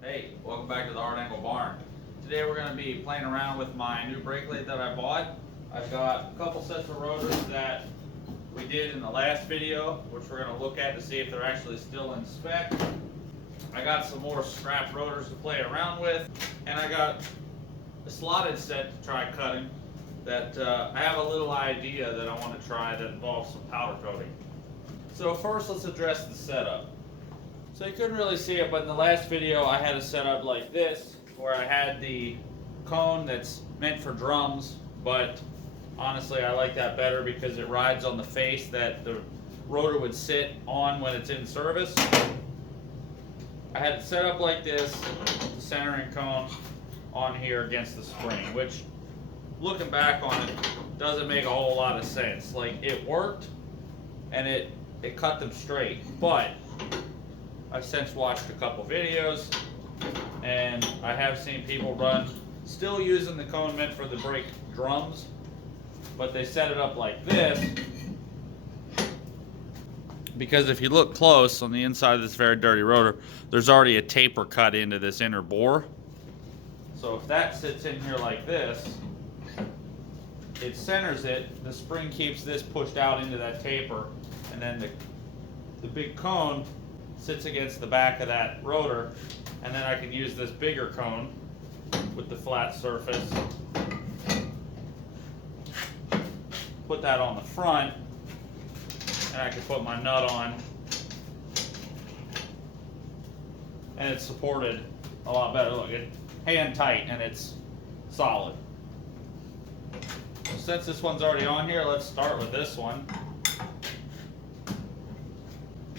Hey, welcome back to the Hard Angle Barn. Today we're going to be playing around with my new brake lathe that I bought. I've got a couple sets of rotors that we did in the last video, which we're going to look at to see if they're actually still in spec. I got some more scrap rotors to play around with, and I got a slotted set to try cutting that I have a little idea that I want to try that involves some powder coating. So first let's address the setup. So you couldn't really see it, but in the last video I had a setup like this, where I had the cone that's meant for drums, but honestly I like that better because it rides on the face that the rotor would sit on when it's in service. I had it set up like this, the centering cone on here against the spring, which looking back on it doesn't make a whole lot of sense. Like, it worked and it cut them straight, but I've since watched a couple videos and I have seen people run still using the cone meant for the brake drums, but they set it up like this because if you look close on the inside of this very dirty rotor, there's already a taper cut into this inner bore. So if that sits in here like this, it centers it, the spring keeps this pushed out into that taper, and then the big cone sits against the back of that rotor, and then I can use this bigger cone with the flat surface, put that on the front, and I can put my nut on, and it's supported a lot better. Look, it's hand tight and it's solid. Since this one's already on here, let's start with this one.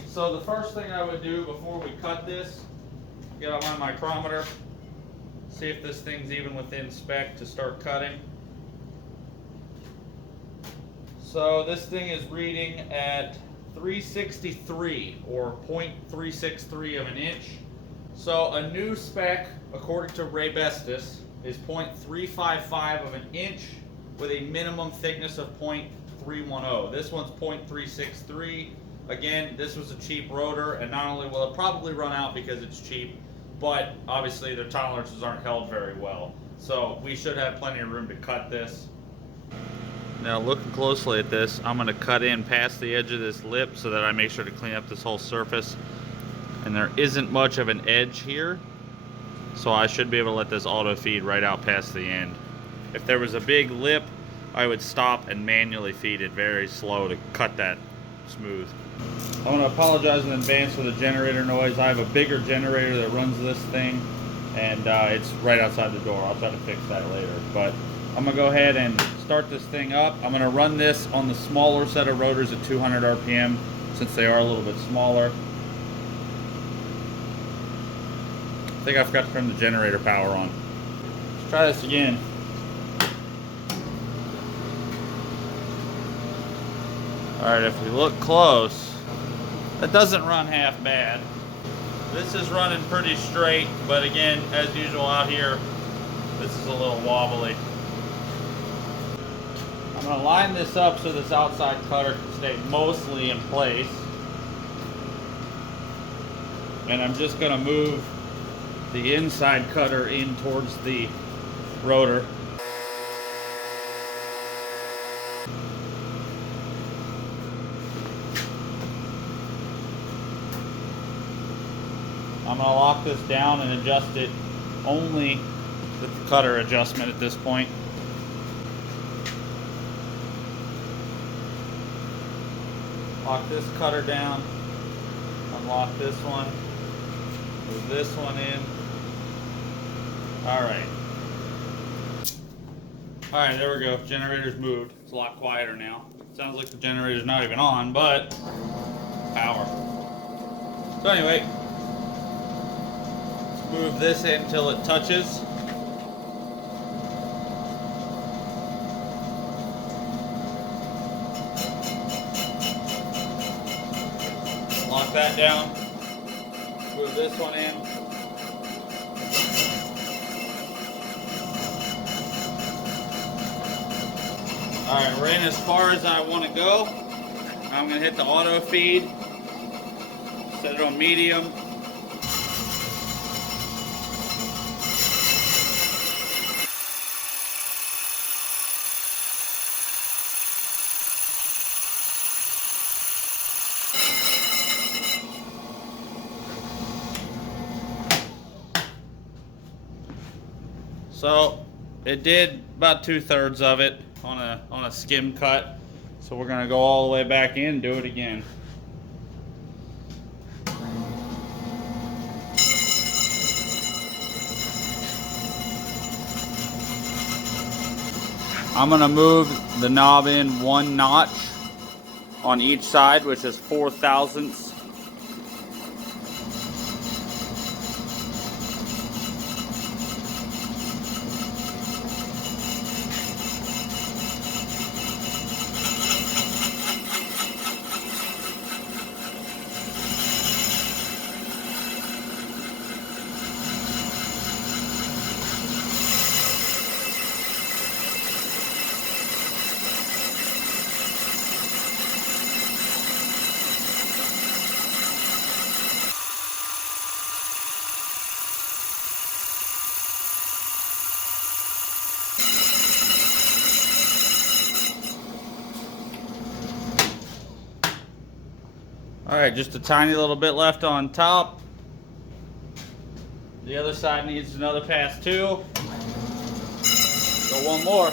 So the first thing I would do before we cut this, get out my micrometer, see if this thing's even within spec to start cutting. So this thing is reading at 363 or 0.363 of an inch. So a new spec, according to Ray Bestis, is 0.355 of an inch with a minimum thickness of 0.310. This one's 0.363. Again, this was a cheap rotor, and not only will it probably run out because it's cheap, but obviously their tolerances aren't held very well. So we should have plenty of room to cut this. Now looking closely at this, I'm going to cut in past the edge of this lip so that I make sure to clean up this whole surface. And there isn't much of an edge here, so I should be able to let this auto feed right out past the end. If there was a big lip, I would stop and manually feed it very slow to cut that smooth. I want to apologize in advance for the generator noise. I have a bigger generator that runs this thing, and it's right outside the door. I'll try to fix that later, but I'm going to go ahead and start this thing up. I'm going to run this on the smaller set of rotors at 200 RPM since they are a little bit smaller. I think I forgot to turn the generator power on. Let's try this again. Alright, if we look close, that doesn't run half bad. This is running pretty straight, but again, as usual out here, this is a little wobbly. I'm going to line this up so this outside cutter can stay mostly in place. And I'm just going to move the inside cutter in towards the rotor. I'm going to lock this down and adjust it only with the cutter adjustment at this point. Lock this cutter down, unlock this one, move this one in. Alright. Alright, there we go. Generator's moved. It's a lot quieter now. Sounds like the generator's not even on, but power. So anyway, move this in until it touches. Lock that down. Move this one in. Alright, we're in as far as I want to go. I'm going to hit the auto feed. Set it on medium. So it did about 2/3 of it on a skim cut. So we're gonna go all the way back in and do it again. I'm gonna move the knob in 1 notch on each side, which is 4/1000ths. Alright, just a tiny little bit left on top. The other side needs another pass too. Go one more.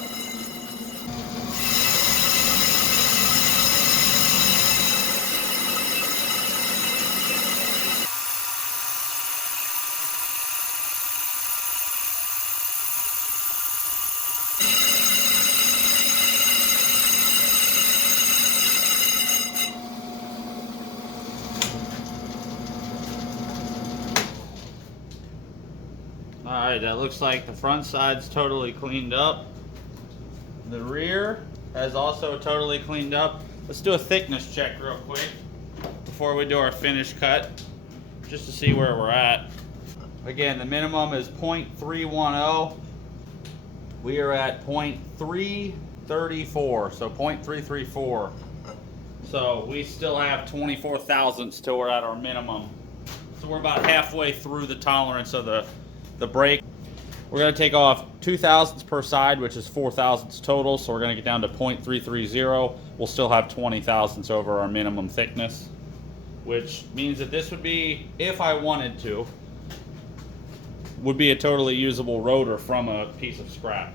Alright, that looks like the front side's totally cleaned up. The rear has also totally cleaned up. Let's do a thickness check real quick before we do our finish cut, just to see where we're at. Again, the minimum is 0.310. We are at 0.334, so 0.334. So we still have 24/1000ths till we're at our minimum. So we're about halfway through the tolerance of the brake. We're going to take off 0.02 per side, which is 0.04 total, so we're going to get down to 0.330. We'll still have 20/1000ths over our minimum thickness, which means that this would be, if I wanted to, would be a totally usable rotor from a piece of scrap.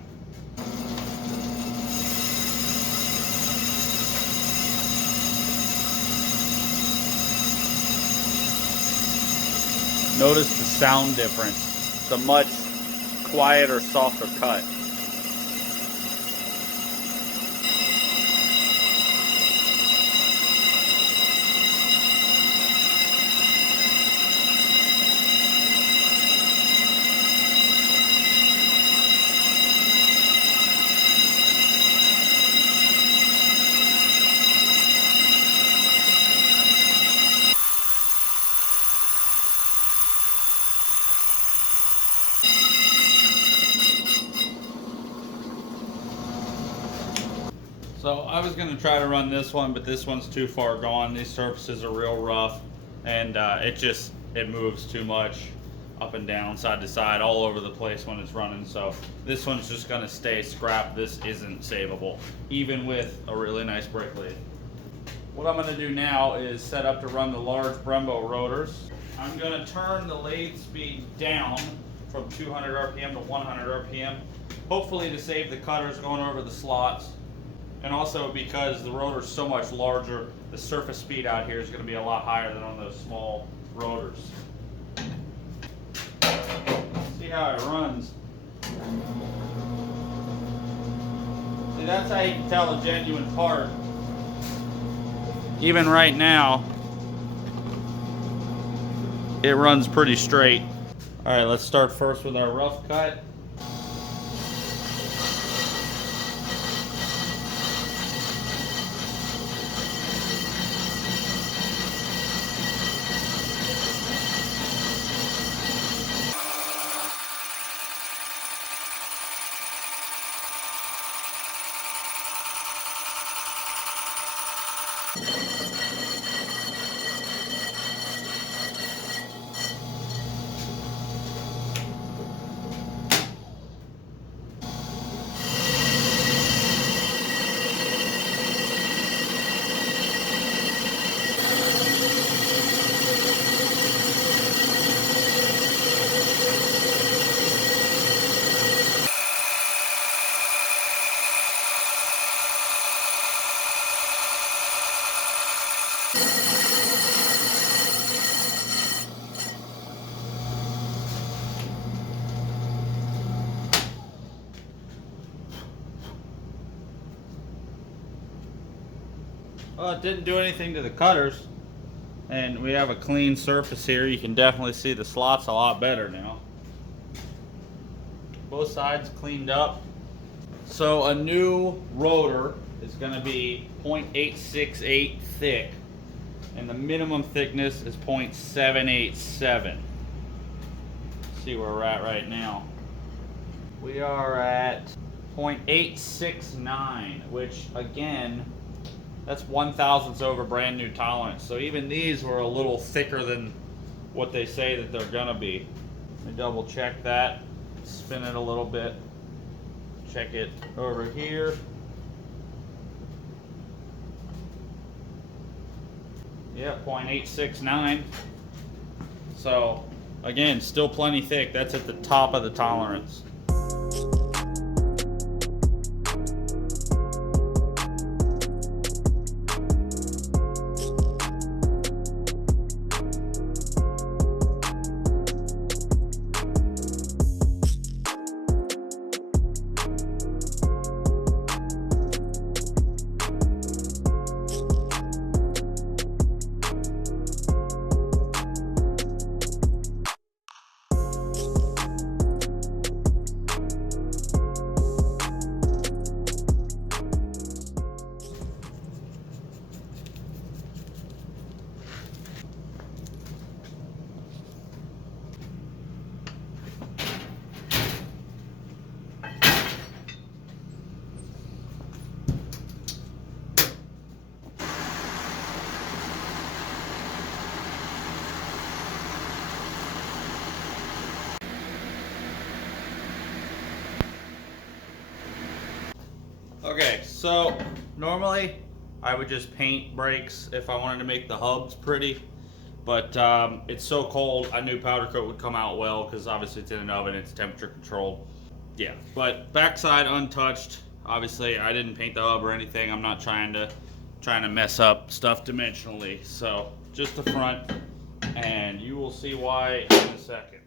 Notice the sound difference. It's a much quieter, softer cut. So I was gonna try to run this one, but this one's too far gone. These surfaces are real rough, and it moves too much up and down, side to side, all over the place when it's running. So this one's just gonna stay scrap. This isn't savable, even with a really nice brake lathe. What I'm gonna do now is set up to run the large Brembo rotors. I'm gonna turn the lathe speed down from 200 RPM to 100 RPM, hopefully to save the cutters going over the slots. And also because the rotor's so much larger, the surface speed out here is going to be a lot higher than on those small rotors. See how it runs. See, that's how you can tell a genuine part. Even right now, it runs pretty straight. All right, let's start first with our rough cut. Well, it didn't do anything to the cutters. And we have a clean surface here. You can definitely see the slots a lot better now. Both sides cleaned up. So a new rotor is going to be 0.868 thick. And the minimum thickness is 0.787. See where we're at right now. We are at 0.869, which again, that's 1/1000th over brand new tolerance. So even these were a little thicker than what they say that they're gonna be. Let me double check that. Spin it a little bit. Check it over here. Yeah, 0.869. So again, still plenty thick. That's at the top of the tolerance. Okay, so normally I would just paint brakes if I wanted to make the hubs pretty, but it's so cold I knew powder coat would come out well because obviously it's in an oven, it's temperature controlled. Yeah, but backside untouched. Obviously I didn't paint the hub or anything. I'm not trying to mess up stuff dimensionally. So just the front, and you will see why in a second.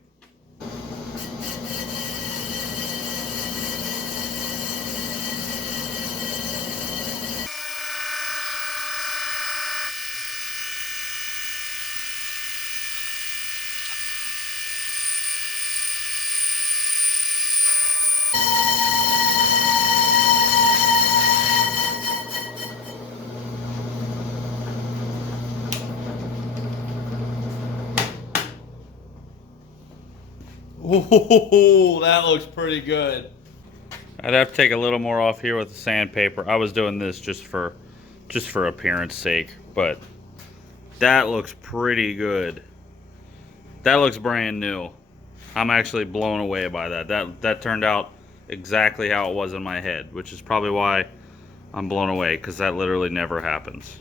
Ooh, that looks pretty good. I'd have to take a little more off here with the sandpaper. I was doing this just for appearance sake, but that looks pretty good. That looks brand new. I'm actually blown away by that. That turned out exactly how it was in my head, which is probably why I'm blown away, because that literally never happens.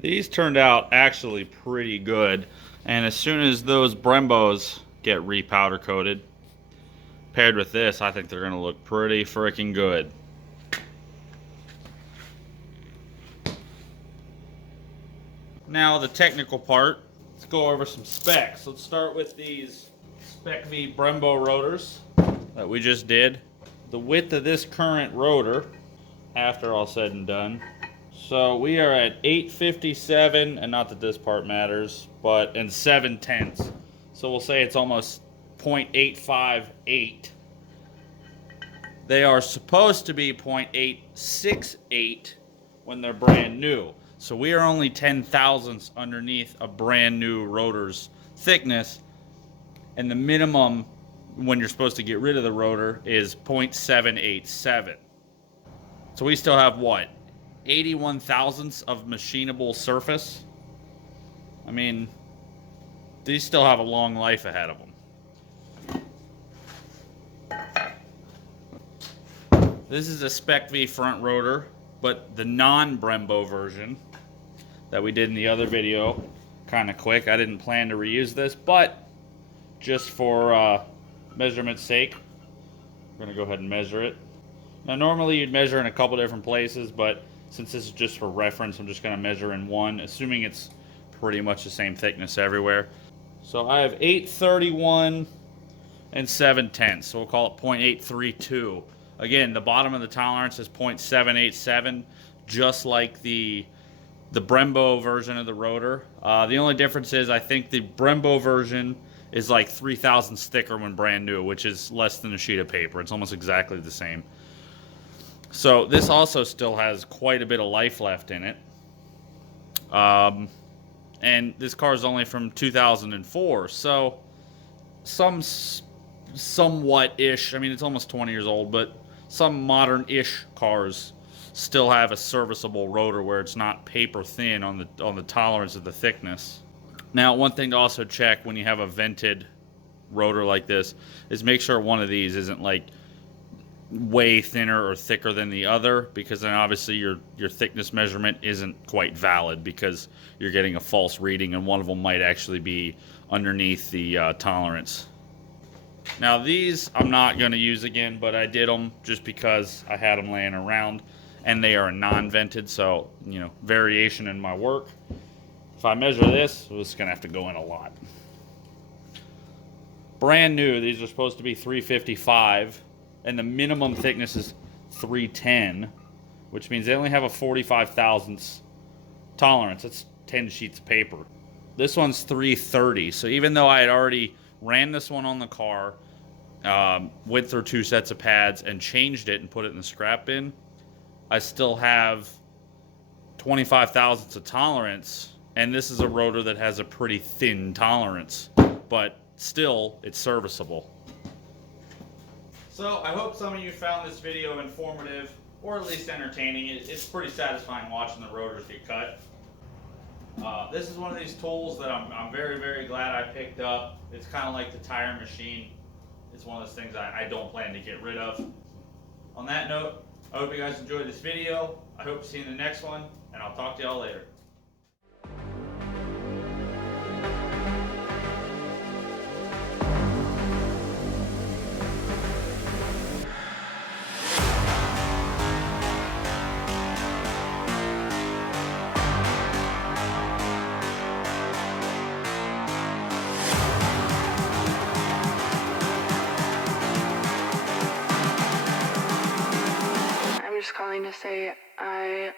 These turned out actually pretty good, and as soon as those Brembos get repowder coated, paired with this, I think they're going to look pretty freaking good. Now the technical part, let's go over some specs. Let's start with these Spec V Brembo rotors that we just did. The width of this current rotor, after all said and done, so we are at 857, and not that this part matters, but in 7/10. So we'll say it's almost 0.858. They are supposed to be 0.868 when they're brand new. So we are only 10 thousandths underneath a brand new rotor's thickness, and the minimum when you're supposed to get rid of the rotor is 0.787. So we still have what? 81 thousandths of machinable surface. I mean, these still have a long life ahead of them. This is a Spec V front rotor, but the non-Brembo version that we did in the other video, kind of quick. I didn't plan to reuse this, but just for measurement's sake, we're going to go ahead and measure it. Now normally you'd measure in a couple different places, but since this is just for reference, I'm just going to measure in one, assuming it's pretty much the same thickness everywhere. So I have 831 and 7/10, so we'll call it 0.832. Again, the bottom of the tolerance is 0.787, just like the Brembo version of the rotor. The only difference is I think the Brembo version is like 3 thousandths thicker when brand new, which is less than a sheet of paper. It's almost exactly the same. So this also still has quite a bit of life left in it. And this car is only from 2004, so somewhat-ish, I mean, it's almost 20 years old, but some modern-ish cars still have a serviceable rotor where it's not paper thin on the tolerance of the thickness. Now, one thing to also check when you have a vented rotor like this is make sure one of these isn't like way thinner or thicker than the other, because then obviously your thickness measurement isn't quite valid because you're getting a false reading, and one of them might actually be underneath the tolerance. Now these I'm not going to use again, but I did them just because I had them laying around, and they are non-vented, so you know, variation in my work. If I measure this, it's going to have to go in a lot. Brand new, these are supposed to be 355. And the minimum thickness is 310, which means they only have a 45 thousandths tolerance. That's 10 sheets of paper. This one's 330, so even though I had already ran this one on the car, went through 2 sets of pads and changed it and put it in the scrap bin, I still have 25 thousandths of tolerance, and this is a rotor that has a pretty thin tolerance, but still, it's serviceable. So I hope some of you found this video informative, or at least entertaining. It's pretty satisfying watching the rotors get cut. This is one of these tools that I'm very, very glad I picked up. It's kind of like the tire machine. It's one of those things I don't plan to get rid of. On that note, I hope you guys enjoyed this video. I hope to see you in the next one, and I'll talk to y'all later. Calling to say I